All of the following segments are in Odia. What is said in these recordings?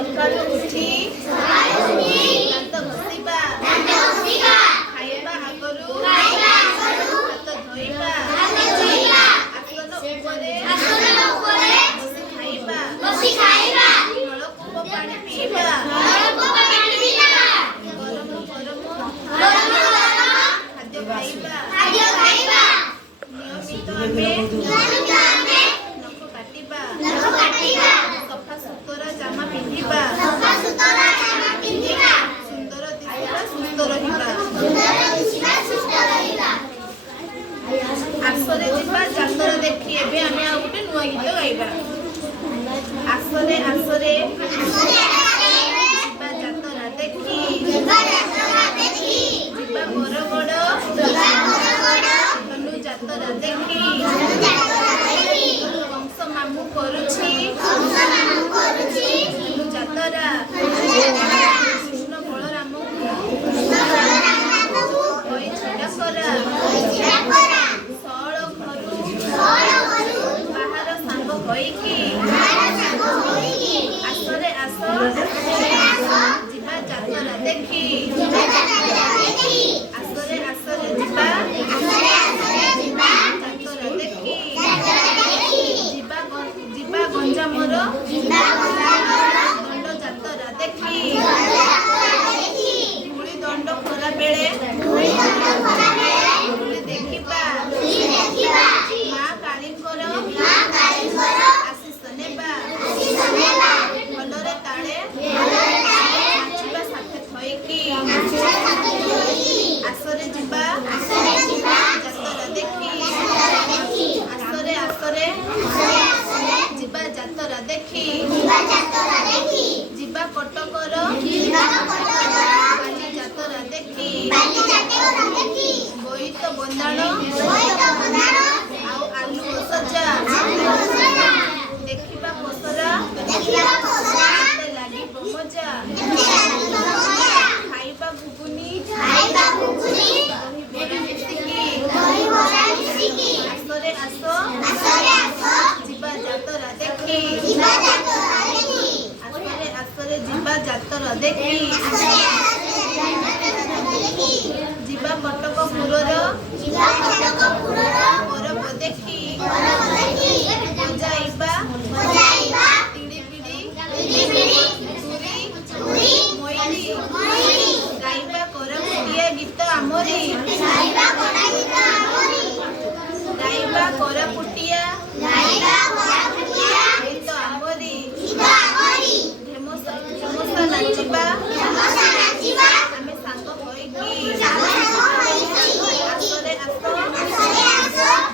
ସକାଳୁ ଉଠି ଦାନ୍ତ ଘଷିବା ଖାଇବା ଆଗରୁ ହାତ ଧୋଇବା ଆସନ ଉପରେ ବସି ଖାଇବା ନଳକୂପ ପାଣି ପିଇବା ଗରମ ଖାଦ୍ୟ ଖାଇବା ନିୟମିତ ଆମେ ନଖ କାଟିବା ସଫା ସୁତରା ଜାମା ପିନ୍ଧିବା ସୁନ୍ଦର ଦିଶିବା ସୁସ୍ଥ ରହିବା ଆସରେ ଯିବା ଯାତରା ଦେଖି। ଏବେ ଆମେ ଆଉ ଗୋଟେ ନୂଆ ଗୀତ ଗାଇବା। ଆସରେ ଯିବା ଯାତରା ଦେଖି ଯିବା ବରଗଡ଼ ଧନୁ ଯାତରା ଦେଖି କଂସ ମାମୁଁ କରୁଛି ଧନୁ ଯାତରା କୃଷ୍ଣ ବଳରାମଙ୍କୁ ହୋଇ ଛିଡ଼ା କରା ସଅଳ ଘରୁ ବାହାର ସାଙ୍ଗ ହୋଇକି ଆସରେ ଯିବା ଯାତରା ଦେଖି ଆସରେ ଯିବା ଯାତରା ଦେଖି ଯିବା ଗଞ୍ଜାମର ଦଣ୍ଡ ଯାତରା ଦେଖି ଧୂଳି ଦଣ୍ଡ ଖରା ବେଳେ ଧୂଳି ଦେଖିବା ମା କାଳୀଙ୍କର ଆଶିଷ ନେବା ଭଲରେ ତାଳେ ନାଚିବା ସାଥେ ଥଇକି ଆସରେ ଯିବା ଯାତରା ଦେଖି ଆସରେ ଯିବା ଯାତରା ଦେଖି ଯିବା କଟକର ବାଲି ଯାତରା ଦେଖି ବୋଇତ ବନ୍ଦାଣ ଆଉ ଆଲୁଅ ସଜା ଦେଖିବା ପସରା ଲାଗିବ ମଜା ଖାଇବା ଘୁଗୁନି ଦହିବରା ମିଶିକି ଆସରେ ଯିବା ଯାତରା ଦେଖି ଆସରେ ଯିବା ଯାତରା ଦେଖି ଯିବା କଟକପୁରର ପରବ ଦେଖି ବଜାଇବା ତିଳି ମଇଲି ଗାଇବା କୋରାପୁଟିଆ ଗୀତ ଆମରି ଗାଇବା କୋରାପୁଟିଆ ଗୀତ ଆମରି ଢେମସା ନାଚିବା ଆମେ ସାଙ୍ଗ ହୋଇକି ଆସରେ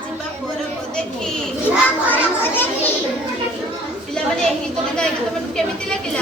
ଯିବା ପରବ ଦେଖି। ପିଲାମାନେ ଏହି ଗୀତଟି ଗାଇକି ତମକୁ କେମିତି ଲାଗିଲା?